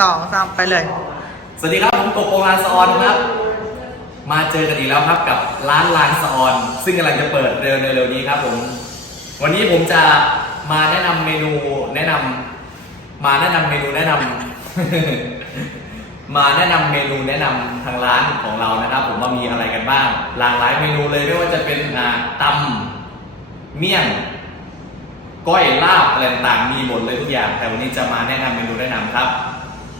สองสามไปเลย สวัสดีครับผมกบโปรงลานสะออนครับ มาเจอกันอีกแล้วครับกับร้านลานสะออน ซึ่งกำลังจะเปิดเร็วๆนี้ครับผม วันนี้ผมจะมาแนะนำเมนูแนะนำมาแนะนำเมนูแนะนำมาแนะนำเมนูแนะนำทางร้านของเรานะครับ ผมว่ามีอะไรกันบ้าง หลากหลายเมนูเลยไม่ว่าจะเป็นอ่าตำเมี่ยงก้อยลาบอะไรต่างๆมีหมดเลยทุกอย่าง แต่วันนี้จะมาแนะนำเมนูแนะนำครับ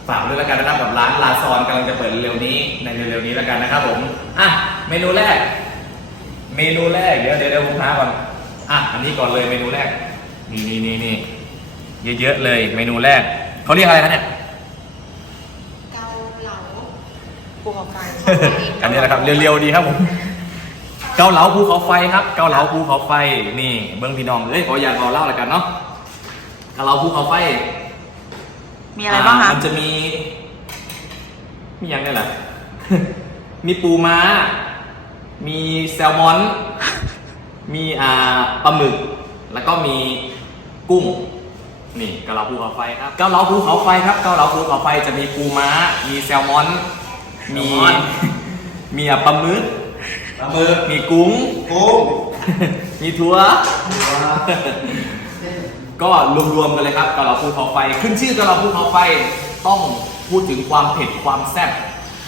ฝากด้วยแล้วกันนะครับกับร้านลาซอนกำลังจะเปิดเร็วๆนี้ในเร็วๆนี้แล้วกันนะครับผมอะเมนูแรก เมนูแรกเดี๋ยวเดี๋ยวเดี๋ยวผมหาก่อนอะอันนี้ก่อนเลยเมนูแรกนี่นี่นี่นี่เยอะๆเลยเมนูแรกเขาเรียกอะไรคะเนี่ยเกาเหลาภูเขาไฟอันนี้แหละครับเร็วๆดีครับผมเกาเหลาภูเขาไฟครับ เกาเหลาภูเขาไฟนี่เบิ้งพี่น้องเอ้ยขออยากขอเล่าแล้วกันเนาะเกาเหลาภูเขาไฟ มีอะไรบ้างคะ มันจะมี มีอย่างนี้แหละมีปูม้า มีแซลมอน มีอ่าปลาหมึก แล้วก็มีกุ้ง นี่เกาเหลาภูเขาไฟครับ เกาเหลาภูเขาไฟครับ เกาเหลาภูเขาไฟจะมีปูม้า มีแซลมอน มี แซลมอน มีอะปลาหมึก ปลาหมึกมีกุ้ง กุ้งมีถั่ว ก็รวมๆกันเลยครับเกาเหลาภูเขาไฟ ขึ้นชื่อเกาเหลาภูเขาไฟต้องพูดถึงความเผ็ดความแซ่บ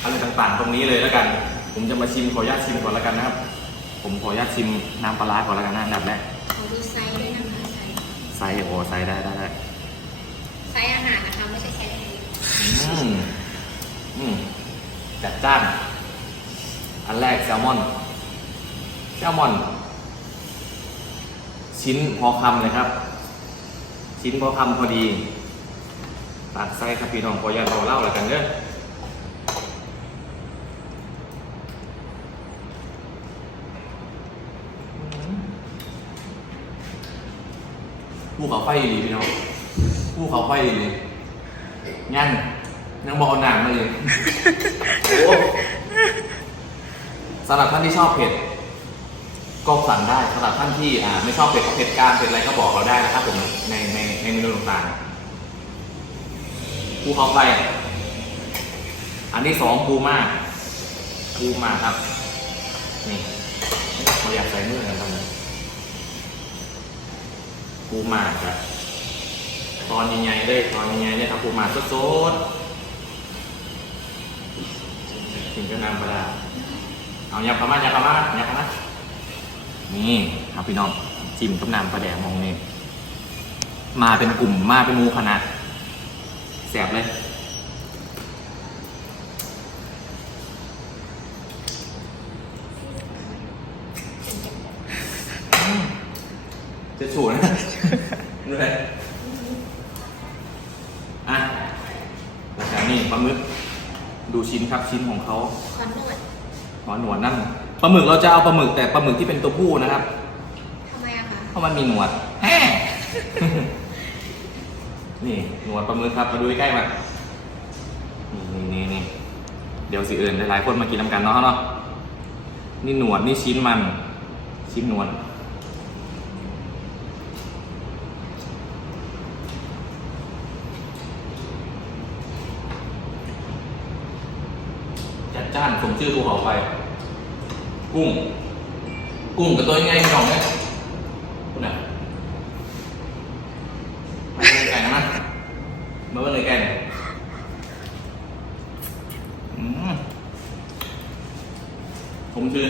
อะไรต่างๆ ตรงนี้เลยแล้วกัน ผมจะมาชิมขออนุญาตชิมก่อนแล้วกันนะครับ ผมขออนุญาตชิมน้ำปลาร้าก่อนแล้วกันนะอันดับแรกขอดูไซส์ด้วยนะคะไซส์ไซส์โอ้ไซส์ได้ได้ได้ไซส์อาหารนะคะไม่ใช่ไซส์อาหารอืมอืมจัดจ้าน อันแรกแซลมอน แซลมอน ชิ้นพอคำเลยครับ ชิ้นพอคำพอดี ตัดไส้ครับพี่น้องขอยาเราเล่าอะไรกันเด้อภูเขาไฟดีพี่น้องภูเขาไฟดียังยังบอกหนังมาเลยโอ้สำหรับท่านที่ชอบเผ็ด ก็สั่งได้สำหรับท่านที่อ่าไม่ชอบเผ็ดเผ็ดกลางเผ็ดอะไรก็บอกเราได้นะครับผมในใน ในเมนูต่างๆภูเขาไฟอันที่สองปูมาปูมาครับ นี่เราอยากใส่มือกันทำไมปูมาครับตอนใหญ่ๆเลยตอนใหญ่ๆเนี่ยครับปูมาสดๆกินกับน้ำปลาร้เอายำขาวมายำขาวมายำขาวมานี่ครับพี่น้องจิ้มกับน้ำปลาแดงมองนี่ มาเป็นกลุ่มมาเป็นหมูคณะแสบเลย จะฉูดนะดูเลยอะแล้วก็นี่ปลาหมึกดูชิ้นครับชิ้นของเขาขอนวดหมอหนวดนั่นปลาหมึกเราจะเอาปลาหมึกแต่ปลาหมึกที่เป็นตัวผู้นะครับทำไมอะคะ เพราะมันมีหนวด แฮ่ นี่หนวดปลาหมึกครับมาดูใกล้ๆมานี่นี่นี่เดี๋ยวสิเอื่นหลายๆคนมากินน้ำกันเนาะเนาะนี่หนวดนี่ชิ้นมัน ชิ้นหนวดจัดจ้านสมชื่อภูเขาไฟกุ้ง กุ้งกับตัวยังไงสองเนี่ยคุณน่ะมาเลยไก่นะมันมาเบิ่งเลยไก่หน่อยอืมผมคือ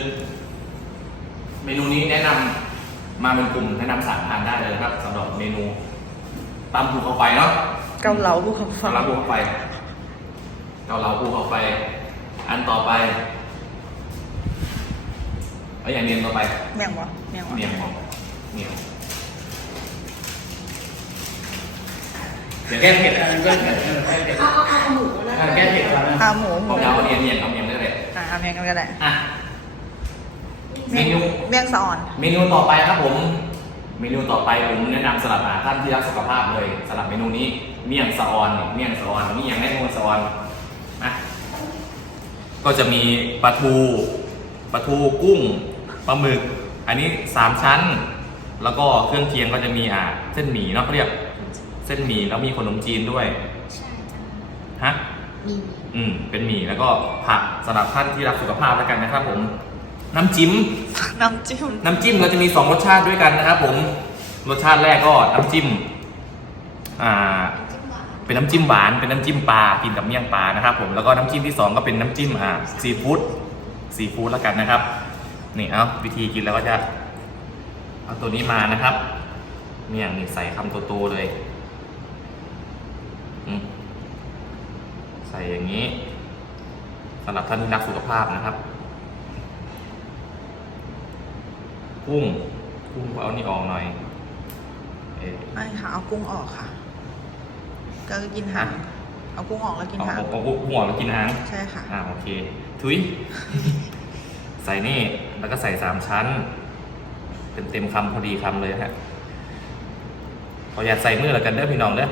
เมนูนี้แนะนำมาเป็นกลุ่มแนะนำสั่งทานได้เลยนะครับสำหรับเมนูตำภูเขาไฟเนาะ เกาเหลาภูเขาไฟเกาเหลาภูเขาไฟเกาเหลาภูเขาไฟ อันต่อไปเอาอย่างเรียนต่อไปเมี่ยงวะเมี่ยงวะเนียงของเนียงเดี๋ยวแก้เผ็ดอะแก้เผ็ดเอาเอาเอาหมูนะอะแก้เผ็ดก่อนนะขาหมูหผมูมเอาเนียนเนียนเอาเนียนได้เลยอะเอาเมี่ยงกันก็ได้อะเมนูเมี่ยงสะออนเมนูต่อไปครับผม เมนูต่อไปผมแนะนำสำหรับอ่าท่านที่รักสุขภาพเลยสำหรับเมนูนี้ เมี่ยงสะออนเนี่ยเมี่ยงสะออนนี่ยังไม่มูสะออนนะก็จะมีปลาทูปลาทูกุ้งปลาหมึก อันนี้สามชั้น แล้วก็เครื่องเคียงก็จะมีอ่าเส้นหมี่เนาะเขาเรียกเส้นหมี่แล้วมีขนมจีนด้วยใช่จ้ะฮะมีอืมเป็นหมี่แล้วก็ผักสำหรับท่านที่รักสุขภาพแล้วกันนะครับ ผม น้ำจิ้มน้ำจิ้มน้ำจิ้มเราจะมีสองรสชาติด้วยกันนะครับผมรสชาติแรกก็น้ำจิ้มอ่าจิ้มหวาน เป็นน้ำจิ้มหวาน เป็นน้ำจิ้มปลา กินกับเมี่ยงปลานะครับผมแล้วก็น้ำจิ้มที่สองก็เป็นน้ำจิ้มอ่าซีฟู้ดซีฟู้ดแล้วกันนะครับ นี่เอาวิธีกินแล้วก็จะเอาตัวนี้มานะครับ เมี่ยงนี่ใส่คำโตๆเลยใส่อย่างนี้สำหรับท่านที่รักสุขภาพนะครับกุ้งกุ้งเอานี่ออกหน่อยเอ๊ะไม่ค่ะเอากุ้งออกค่ะ ก็กินหาง เอากุ้งออกแล้วกินเอาหาง เอาเอาหัวแล้วกินหาง ใช่ค่ะ อ่าโอเค ทุย ใส่นี่ แล้วก็ใส่สามชั้น เต็มเต็มๆคำพอดีคำเลยฮะขออย่าตใส่มือแล้วกันเด้อพี่น้องเด้อ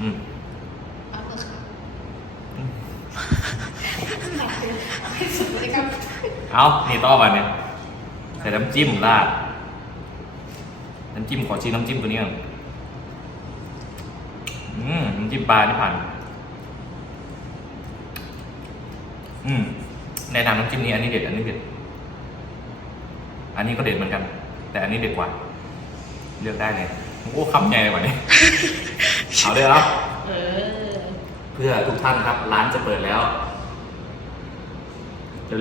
อืมเอาเถอะค่ะอืมให้สุดเลยครับเอานี่ต่อไปเนี่ย ใส่น้ำจิ้มราด น้ำจิ้มขอชิมน้ำจิ้มตัวนี้ก่อน อืมน้ำจิ้มปลาที่ผ่าน อืมแนะนำน้ำจิ้มนี้อันนี้เด็ด อันนี้เด็ด อันนี้ก็เด็ดเหมือนกัน แต่อันนี้เด็ดกว่า เลือกได้เลยโอ้คำใหญ่กว่านี้ เอาเลยครับ เออ เพื่อทุกท่านครับ ร้านจะเปิดแล้ว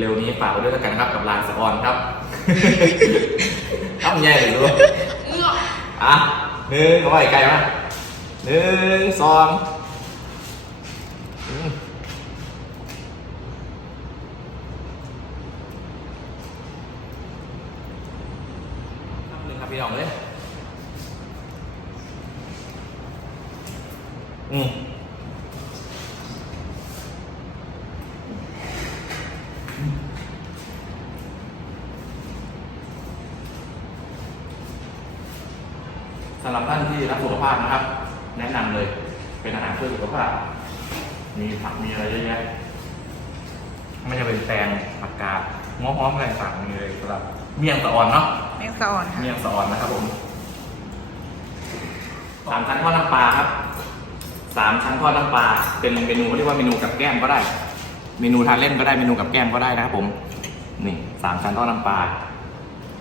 เร็วๆนี้ฝากไว้ด้วยแล้วกันนะครับกับร้านสะออนครับคำใหญ่เลยดูเอื้ออะหนึ่งเอาไว้ไกลมา หนึ่งสองหนึ่งครับพี่น้องเลยอืมสำหรับท่านที่รักสุขภาพนะครับ แนะนำเลย เป็นอาหารเพื่อสุขภาพ มีผักมีอะไรเยอะแยะ ไม่จะเป็นแตงผักกาด ง้อหอมอะไรต่างๆมีเลยสำหรับเมี่ยงตะออนเนาะแมงสะอ่อนค่ะเมี่ยงสะออนนะครับผมสามชั้นทอดน้ำปลาครับสามชั้นทอดน้ำปลาเป็นเมนูเขาเรียกว่าเมนูกับแก้มก็ได้ เมนูทานเล่นก็ได้เมนูกับแก้มก็ได้นะครับผมนี่สามชั้นทอดน้ำปลา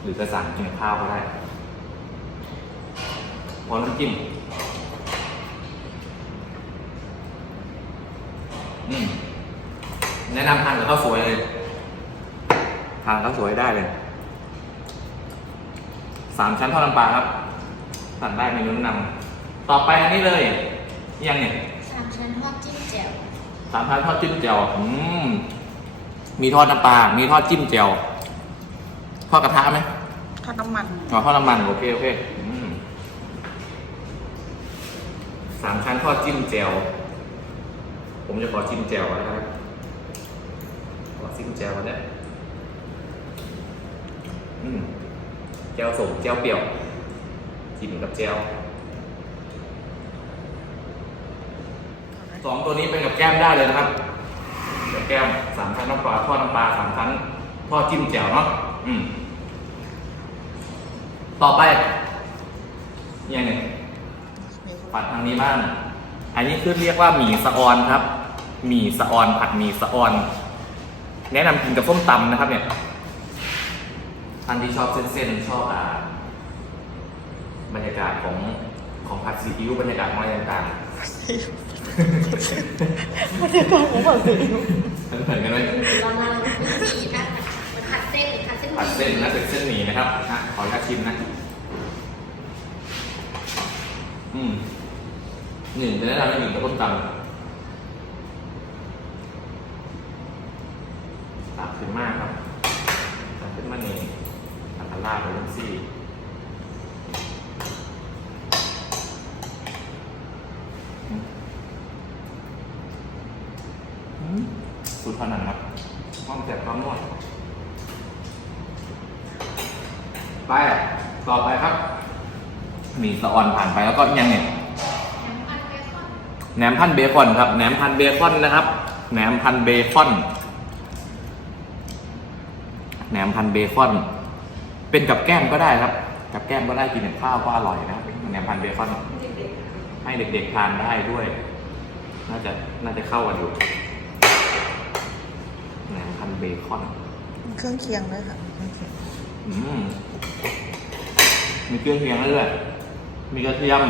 หรือจะสั่งกินกับข้าวก็ได้พร้อมน้ำจิ้มอืมแนะนำทานกับข้าวสวยเลย ทานข้าวสวยได้เลยสามชั้นทอดน้ำปลาครับสั่งได้เมนูแนะนำต่อไปอันนี้เลยนี่ยังเนี่ยสามชั้นทอดจิ้มแจ่วสามชั้นทอดจิ้มแจ่วอืมมีทอดน้ำปลา มีทอดจิ้มแจ่วทอดกระทะไหมทอดน้ำมันอ๋อทอดน้ำมันโอเคโอเคอืมสามชั้นทอดจิ้มแจ่วผมจะขอจิ้มแจ่วก่อนนะครับขอจิ้มแจ่วก่อนเนี่ยอืม แจ่วสมแจ่วเปรี้ยวจิ้มกับแจ่วสองตัวนี้เป็นกับแก้มได้เลยนะครับกับแก้มสามชั้นน้ำปลาทอดน้ำปลาสามชั้นทอดจิ้มแจ่วเนาะอืม ต่อไปยังไงผัดทางนี้บ้างอันนี้คือเรียกว่าหมี่สะออนครับหมี่สะออนผัดหมี่สะออน แนะนำกินกับส้มตำนะครับเนี่ย ท่านที่ชอบเส้นๆชอบอ่าบรรยากาศของของผัดซีอิ๊วบรรยากาศของอะไรต่างๆบรรยากาศของผัดซีอิ๊วเหมือนกันไหมเราเราไม่มีนะมันผัดเส้นหรือผัดเส้นหผัดมี่เส้นนะเป็นเส้นหมี่นะครับอะขออนุญาตชิมนะ อืมหนึ่งจะแนะนำให้หนึ่งกับต้มตำตักขึ้นมากครับตักขึ้นมานี่ ตักกระลาดไปทั้งสี่อืมอืมสูตรพนันครับห้องแจกความนวดไป ต่อไปครับ มีสะออนผ่านไปแล้วก็ยังเนี่ยน้ำผัดเบคอนแหนมพันเบคอนครับแหนมพันเบคอนนะครับแหนมพันเบคอนแหนมพันเบคอน เป็นกับแก้มก็ได้ครับ กับแก้มก็ได้กินกับข้าวก็อร่อยนะครับแหนมพันเบคอนให้เด็กๆทานได้ด้วย น่าจะน่าจะเข้ากันอยู่แหนมพันเบคอนเครื่องเคียงด้วยค่ะเครื่องเคียงอืมมีเครื่องเคียงให้ด้วยมีกระเทียม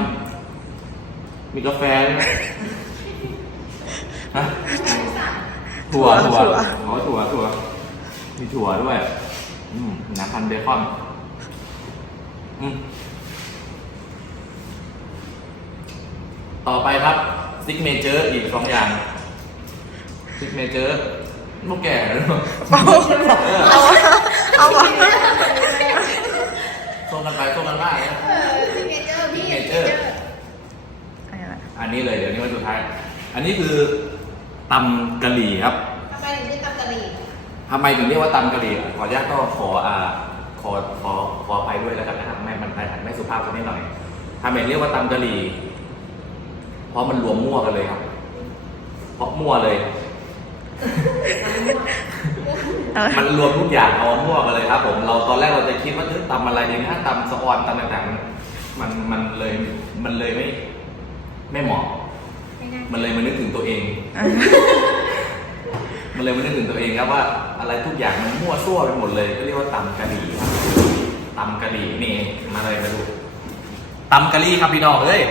มีกาแฟด้วยนะฮะถั่วถั่วอ๋อถั่วถั่วมีถั่วด้วย อืมน้ำพันเบคอนอืมต่อไปครับซิกเมเจอร์อีกสองอย่างซิกเมเจอร์พวกแก่แล้วเอะเอาเอาส่งกันไปส่งกันมาเนี่ยซิกเนเจอร์พี่ซิกเนเจอร์อันนี้แหละอันนี้เลยเดี๋ยวนี้วันสุดท้าย อันนี้คือตำกะหรี่ครับ ทำไมถึงเรียกว่าตำกะหรี่ขออนุญาตก็ขออ่าขอขอขออภัยด้วยแล้วกันนะครับไม่มันอาจไม่สุภาพสักนิดหน่อยทำไมเรียกว่าตำกะหรี่เพราะมันรวมมั่วกันเลยครับ เพราะมั่วเลย มันรวมทุกอย่างเอามั่วกันเลยครับ ผมเราตอนแรกเราจะคิดว่าเออตำอะไรดีนะตำสะออนตำต่างๆมันมันเลยมันเลยไม่ ไม่เหมาะไม่น่ามันเลยมานึกถึงตัวเอง มันเลยมานึกถึงตัวเองครับว่า อะไรทุกอย่างมันมั่วซั่วไปหมดเลย ก็เรียกว่าตำกะหรี่ครับตำกะหรี่นี่เองมาเลยมาดูตำกะหรี่ครับพี่น้องเอ้ย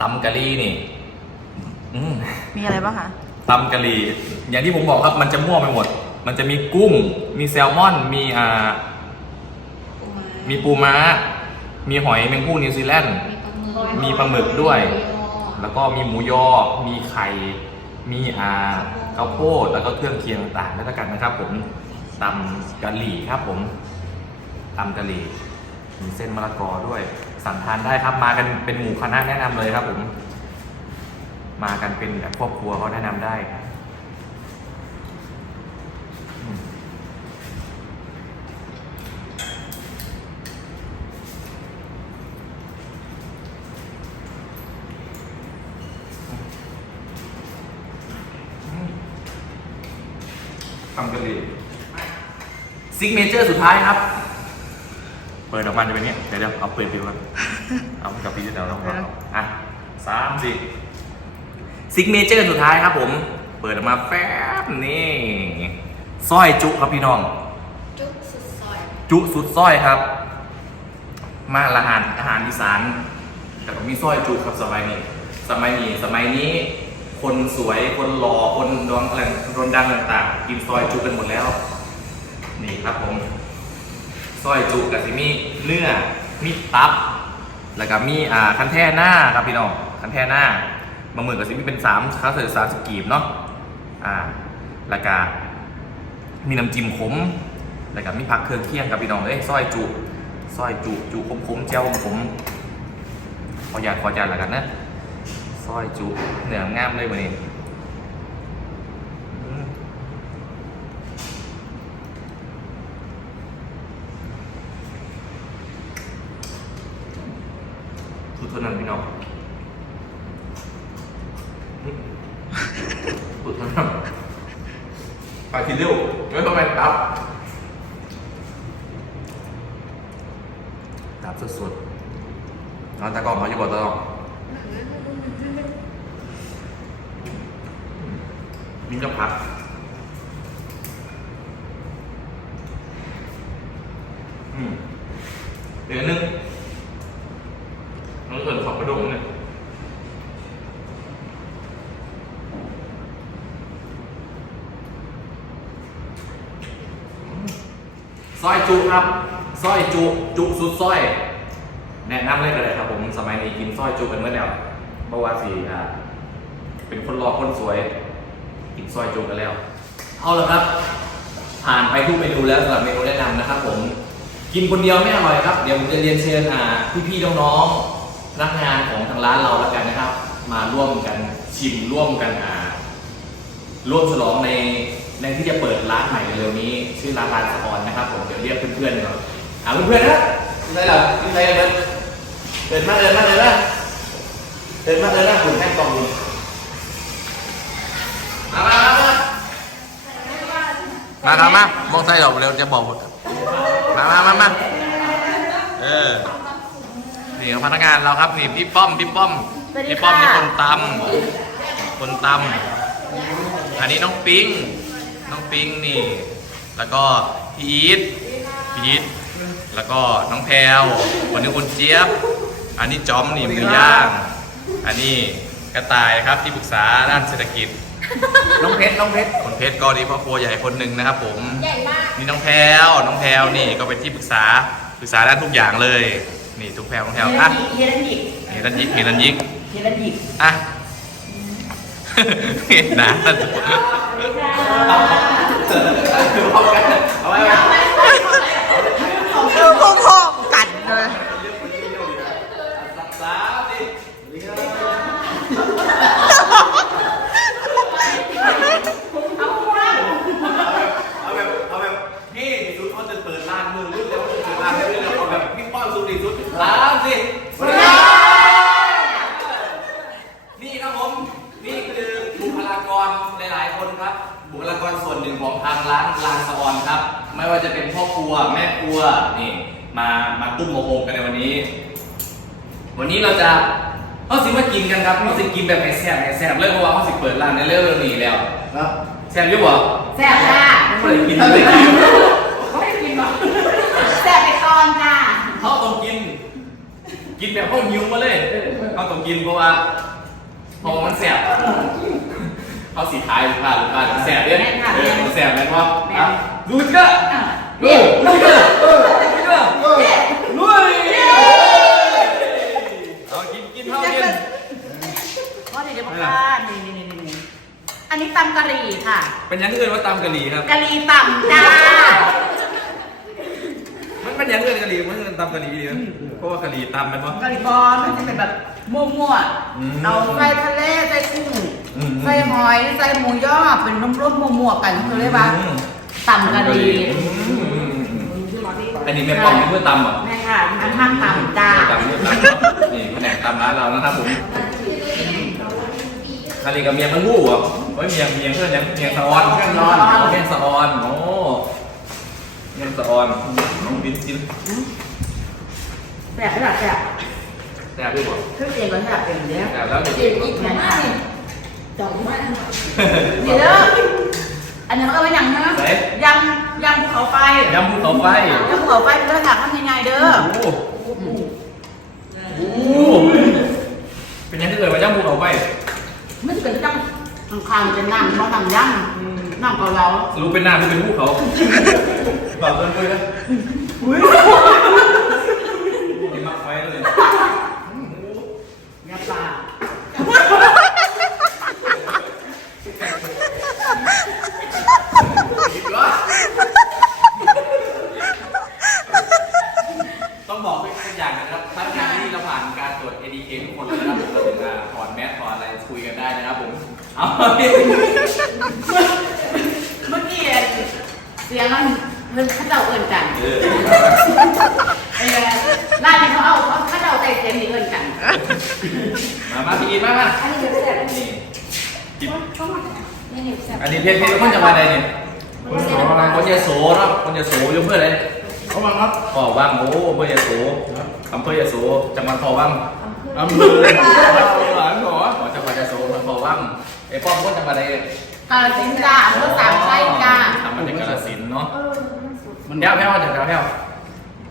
ตำกะหรี่นี่อืมมีอะไรบ้างคะตำกะหรี่อย่างที่ผมบอกครับมันจะมั่วไปหมด มันจะมีกุ้ง มีแซลมอน มีอ่า มีปูม้า มีหอยแมงผู้นิวซีแลนด์ มีปลาหมึกด้วย แล้วก็มีหมูยอ มีไข่ มีอ่า ข้าวโพดแล้วก็เครื่องเคียงต่างๆแล้วกันนะครับ ผมตำกะหรี่ครับผมตำกะหรี่มีเส้นมะละกอด้วยสั่งทานได้ครับมากันเป็นหมู่คณะแนะนำเลยครับผม มากันเป็นแบบครอบครัวเขาแนะนำได้ ทำกะหรี่ซิกเนเจอร์สุดท้ายครับ เปิดออกมาจะเป็นเนี้ยเดี๋ยวเดี๋ยวเอาเปิดดูก่อนเอากับพี่เดี๋ยวเราเอาอะสามสี่ซิกเนเจอร์สุดท้ายครับผม เปิดออกมาแป๊บนี่สร้อยจุครับพี่น้อง จุ๊บสุดซอย จุสุดสร้อยครับ มาละอาหารอาหารอีสานแต่ก็มีสร้อยจุครับสมัยนี้ สมัยนี้สมัยนี้ คนสวยคนหล่อคนดวงอะไรโดนดังต่างๆ กินซอยจุกันหมดแล้ว นี่ครับผมซอยจุกับสิมีเนื้อมีตับ แล้วก็มีอ่าคันแท่หน้าครับพี่น้องคันแท่หน้าบางมือกับสิมีเป็นสามเขาเสิร์สามสกีบเนาะอ่าแล้วก็มีน้ำจิ้มขมแล้วก็มีผักเครื่องเคียงกับพี่น้องเอ้ยซอยจุซอยจุจุขมขมเจ้าขมขมขออยากขอจานแล้วกันนะ ซอยจุเหนืองามเลยวันนี้อืมสุดท่านั้นพี่น้องอืมสุดท่านั้นไปทีเดียวไม่ต้องไปตับตับสุดๆนอนตะกร้องเขาอยู่บ่ตะกร้อง มีน้ำผักอืมเดี๋ยวนึงน้องเอิญขอบกระดงเนี่ยซอยจุครับซอยจุจุสุดซอย แนะนำเลยกันเลยครับผมสมัยนี้กินซอยจุกันเมื่อแล้ว เพราะว่าสีอ่าเป็นคนรอคนสวยกินซอยจุกันแล้ว เอาละครับ ผ่านไปทุกเมนูแล้วสำหรับเมนูแนะนำนะครับ ผมกินคนเดียวไม่อร่อยครับ เดี๋ยวผมจะเรียนเชิญอ่าพี่ๆน้องๆพนักงานของทางร้านเราแล้วกันนะครับ มาร่วมกันชิมร่วมกันอ่าร่วมฉลองในในที่จะเปิดร้านใหม่เร็วนี้ ชื่อร้านร้านสะออนนะครับ ผมเดี๋ยวเรียกเพื่อนๆก่อนอ่าเพื่อนๆนะได้หรอนี่ใครกันเดินมาเดินมาเดินมา เดินมาเดินมาคุณแท่งกองคุณมามามามาครับมามองใส่ดอกเร็วจะบอกมามามามาเออนี่พนักงานเราครับนี่พี่ป้อมพี่ป้อมพี่ป้อมนี่คนตำคนตำอันนี้น้องปิงน้องปิงนี่ แล้วก็พี่อีทพี่อีทแล้วก็น้องแพลวคนนี้คุณเจี๊ยบ อันนี้จอมนี่มือย่าง อันนี้กระต่ายครับที่ปรึกษาด้านเศรษฐกิจ น้องเพชรน้องเพชรคนเพชรก็ดีพ่อครัวใหญ่คนหนึ่งนะครับผม ใหญ่มากนี่น้องแพลวน้องแพลวนี่ก็เป็นที่ปรึกษาปรึกษาด้านทุกอย่างเลย นี่ทุกแพลวน้องแพลวอะเฮลันยิกเฮรันยิกเฮรันยิกเฮลันยิกอะเห็นนะเอาไว้ไว้เออพ่อๆกันเลย สามสิเอาแบบเอาแบบพี่สุดเขาจะเปิดร้านมือรุ่นแล้วจะเปิดร้านมือแล้วเอาแบบพี่ป้อนสุดดีสุดสามสินี่ครับผม นี่คือบุคลากรหลาย ๆ คนครับ บุคลากรส่วนหนึ่งของทาง ร้านลานสะออนครับ ไม่ว่าจะเป็นพ่อครัวแม่ครัวนี่มามาตุ้มมาโฮมกันในวันนี้ วันนี้เราจะเขาสิมากินกันครับเขาสิกินแบบไอ้แซ่บไอ้แซ่บเลยเพราะว่าเขาสิเปิดร้านในเรื่องนี้แล้วครับแซ่บอยุ่บ่แซ่บค่ะไม่ได้กินเลยกินเขาให้กินหรอแซ่บไปก่อนค่ะเขาต้องกิน กินแบบเขาหิวมาเลยเขาต้องกินเพราะว่าเพราะว่ามันแซ่บ เขาสีทายลูกค้าลูกค้าเดี๋ยวแซ่บเนี่ยเออมันแซ่บเลยเพราะอะดูดก็ดูดูดก็ดูดก็ลุยเอากินกินเท่ากินว่าเดี๋ยวจะบอกว่านี่นี่นี่นี่อันนี้ตำกะหรี่ค่ะ เป็นอยังที่เรียกว่าตำกะหรี่ครับกะหรี่ตำจ้ามันเป็นอยังเรื่องกะหรี่มันเป็นตำกะหรี่ดีนะเพราะว่ากะหรี่ตำมันปะกะหรี่บอลมันจะเป็นแบบมั่วอืมๆเอาใส่ทะเลใส่กุ้งอืม ใส่หอยใส่หมูย่อเป็นร่มๆมั่วๆกันเขาเรียกว่าตำกะหรี่อืมอันนี้แม่ปองเป็นเพื่อนตำเหรอแม่ค่ะอันข้างตำจ้าตำเพื่อนตำเนาะนี่แผนกตำร้านเรานะครับผมอันนี้กับเมียมันวู้เหรอเฮ้ยเมียเมียเพื่อนยังเมียสะออนเพื่อนนอนอ๋อเมียสะออนโอ้เมียสะออนน้องบินกินแซ่บไม่หลับแซ่บแซ่บด้วยบ่เครื่องเองก็แซ่บเองเนี้ยแซ่บแล้วเอเด็กงอีกแม่ค่ะ จองมากนี่เด้ออันนี้เขาเอาไว้ยังนะไหนยำยำภูเขาไฟยำภูเขาไฟยำภูเขาไฟเด้อค่ะทำยังไงเด้อโอ้โหเป็นยังไงเลยว่าย่ำภูเขาไฟมันจะเป็นจังข้างๆเป็นน้ำเพราะน้ำยำน้ำเกาเหลาสรุปเป็นน้ำหรือเป็นภูเขาบอกเดินไปนะกิน ต้องบอกเป็นอย่างนะครับทั้งงานที่เราผ่านการตรวจ ADK ทุกคนแล้วนะครับเราถึงมาถอดแมสถอดอะไรคุยกันได้นะครับผมเอาเมื่อกี้เสียงมันเพิ่นเขาเจ้าเอิ้นกันเออเออร้านนี้เขาเอาเขาเขาเจ้าใส่เสียงนี่เอิ้นกันมามาพี่อีทมามาอันนี้เดี๋ยวแซ่บนี่กินนี่นี่แซ่บอันนี้เพชรเพชรคนจังหวัดใดเนี่ยคนยโสเนาะคนยโสอยมเพื่ออะไร เขาบอกว่าขอว่างโอ้อำเภอยโสอำเภอยโสจังหวัดขอว่างอำเภออำเภอหลานขอขอจังหวัดยโสมันขอว่างไอ้ป้อมคนจังหวัดใดกาลสินธุ์จ้าอำเภอสามไร่จ้าทำมาจากกาฬสินธุ์เนาะเออมันสุดมันแพ้วแพ้วจากแพ้วแพ้ว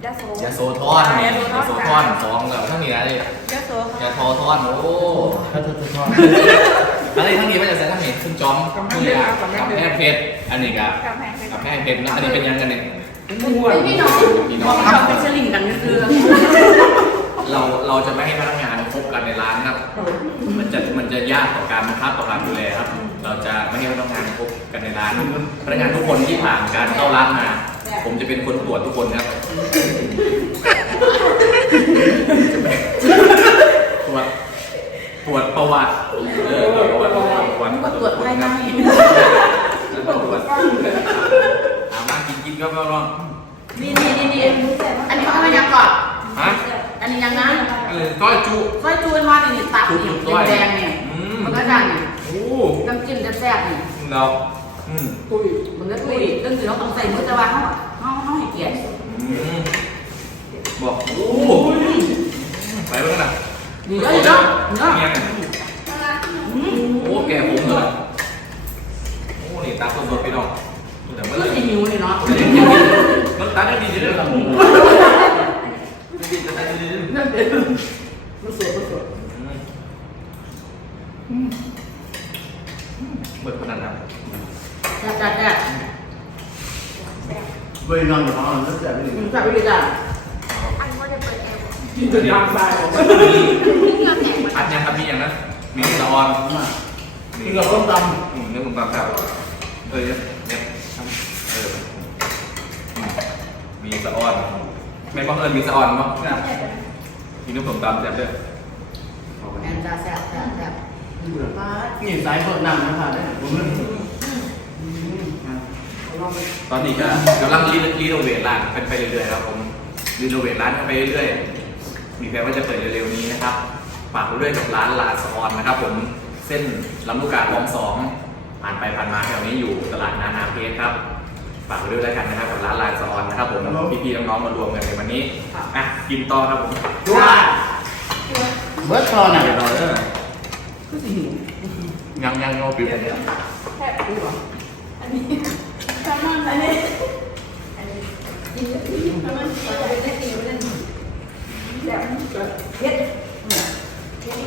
ยาโสยโสธรนี่ยโสธรสองแล้วทั้งนี้อะไรยะโสยาทอทอนโอ้อะไรทั้งนี้มันจะใส่ทั้งนี้ซึ่งจอมทั้งนี้กับแม่เพชรอันนี้กับกำแพงเพชรกับแม่เพชรนะอันนี้เป็นยังกันเนี่ย เป็นพี่น้องพี่น้น้อองงเราเป็นสลิงกันก็คือเราเราจะไม่ให้พนักงานพบกันในร้านครับ มันจะมันจะยากต่อการบังคับต่อการดูแลครับ เราจะไม่ให้พนักงานพบกันในร้านพนักงานทุกคนที่ผ่านการเข้าร้านมา ผมจะเป็นคนตรวจทุกคนครับตรวจตรวจประวัติเออตรวจประวัติตรวจประวัติก็ตรวจภายในแล้วก็ตรวจเอา ครับเราลองนี่นี่นี่นี่อันนี้เขาไม่ยังก่อนฮะอันนี้ยังนะต้อยจุต้อยจูเป็นว่านนี่ตักนี่แดงเนี่ยมันก็ดังโอ้น้ำจิ้มแซ่บๆนี่เราอืมตุ้ยมันก็ตุ้ยต้องอื่นเราต้องใส่มือแตะว่าเขาเขาเขาให้เกียรติบอกโอ้ใส่บ้างนะนี่ก็อีกแล้เนี่ก็โอ้แก่ผมเลยโอ้นี่ตาสดๆไปหน่อก ก็สีนิ้วเลยเนาะมันตัดได้ดีจริงๆครับผมนั่นเป็นมันสวยมันสวยเบิดขนาดนั้นจ้าจ้าจ้าเบยนอนอยู่ห้องนั่นแหละไม่ดีจ้าไม่ดีจ้าอันว่าจะเปิดแอร์กินจนยางตายอันยังครับมีอย่างนั้นมีละออนมีกระต้มตำอืมเนื้อผมตำแซ่บเลย มีสะออนไม่บังเอิญมีสะออนมั้งนะมีเนื้อผมตามแซ่บด้วยแอนจ้าแซ่บแซ่บแซ่บำนี่สายพวกน้ำนะครับเนี่ยผมเลยตอนนี้ก็กำลังรีรีโนเวทร้านเป็นไปเรื่อยๆครับผมรีโนเวทร้านไปเรื่อยๆ มีแผนว่าจะเปิดเร็วๆนี้นะครับฝากไว้ด้วยกับร้านลาสออนนะครับ ผมเส้นลำลูกกาคลองสองผ่านไปผ่านมาแถวนี้อยู่ตลาดนานาเพชรครับ ฝากไว้ด้วยแล้วกันนะครับกับร้านลาสออนนะครับผมพี่ๆน้องๆมารวมกันในวันนี้อะกินต่อครับผมว้าเบิร์ดตอนไหนเดี๋ยวรอเด้อยังยังโนปิดแซ่บดูอะอันนี้ทำมันอันนี้อันนี้กินทำมันเราจะเป็นได้ดีไม่ได้แซ่บเฮ็ดเนี่ย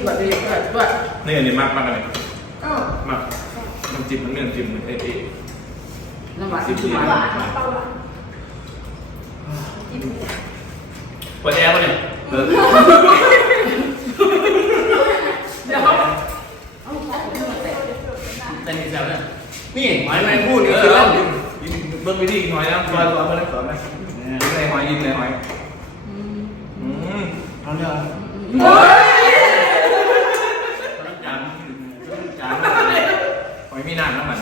แบบนี้แบบแบบนี่อันนี้มากมากเลยเอ้ามากน้ำจิ้มมันเนื้อจิ้มเอ๊ะ น้ำหวานจิ้มจิ้มจิ้มหวานเปิดแอร์ป่ะเนี่ยเออเดี๋ยวแต่นี่แซวเนี่ยนี่หมายไม่พูดเอนี่อคือแล้เล่นเบิ้งวิธีหอยนะสอนสอนมาเลยสอนมายิ้มในหอยยิ้มในหอยอืมเอาเนี่ยโอ้ยจานจานหอยมีน้ำน้ำมัน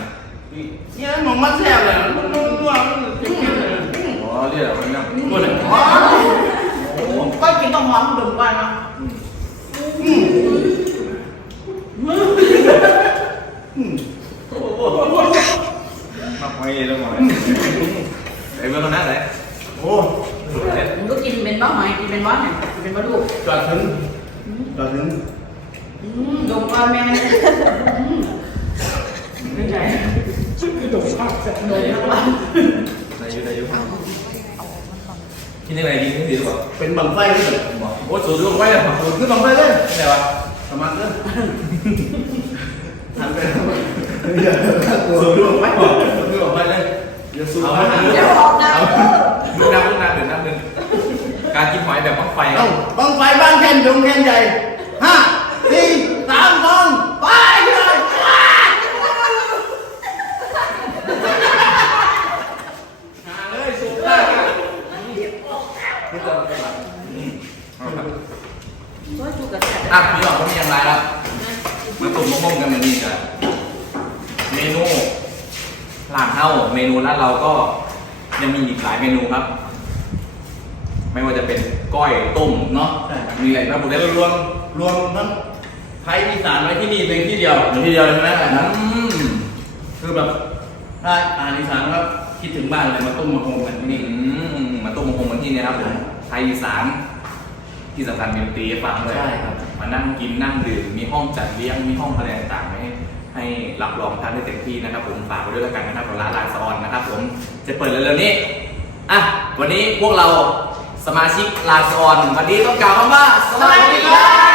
นี่เนี่ยมันมาแซ่บเลยมันมันมันมันจริงๆเลย อ๋อเรียกอะไรน้ำ หมดเลย โอ้โหก็กินต้องหอมดมก่อนเนาะ อืมอืม มาหอยแล้วหอยไอ้เบอร์คนนั้นไหน โอ้ มึงก็กินเป็นบ้าหอยกินเป็นบ้าเนี่ยกินเป็นบ้าลูก จอดถึงจอดถึง อืมดมก่อนแม่อืมไม่ใช่ดมมากแซ่บดมทั้งวัน นายยุนายยุกินยังไงกินที่ดีหรือเปล่า เป็นบังไฟเลย โอ้สู ดลงไปเลยสูดขึ้นบังไฟเลยอะไรวะสมัครเลยหันไปแล้วเดี๋ยวสูดลงไปสูดลงไปเลยเดี๋ยวสูดเอาไปละเดี๋ยวออกได้ลูกน้ำลูกน้ำเดือดน้ำเดือดการกินหอยแบบบังไฟเอ้าบังไฟบ้านแคนดงแคนใหญ่ห้าสี่สามสองไปเลย หาเลยสูบได้ครับ ช่วยจูกับแซ่บ อะ พี่หลอกก็มีอย่างไรครับมาตุ่มมะม่วงกันมานี่กันเมนูหลานเท่าเมนูร้านเราก็ยังมีอีกหลายเมนูครับ ไม่ว่าจะเป็นก้อยต้มเนาะมีอะไรบ้างบุญเล็กรวมรวมทั้งไทยอีสานไว้ที่นี่เป็นที่เดียวอยู่ที่เดียวเลยใช่ไหมอืมคือแบบถ้าอาหารอีสานครับคิดถึงบ้านเลยมาต้มมาโฮมกันที่อืนี่มมาต้มมะม่วงกันที่นี่นะครับผมไทยอีสานที่สำคัญมีดนตรีให้ฟังเลยใช่ครับ มานั่งกินนั่งดื่มมีห้องจัดเลี้ยงมีห้องอะไรต่างๆให้ให้รับรองท่านได้เต็มที่นะครับ ผมฝากไว้ด้วยแล้วกันนะครับร้านลายซอนนะครับ ผมจะเปิดเร็วๆนี้อะวันนี้พวกเราสมาชิกลานซอนวันนี้ต้องกล่าวคำว่าสวัสดีครับ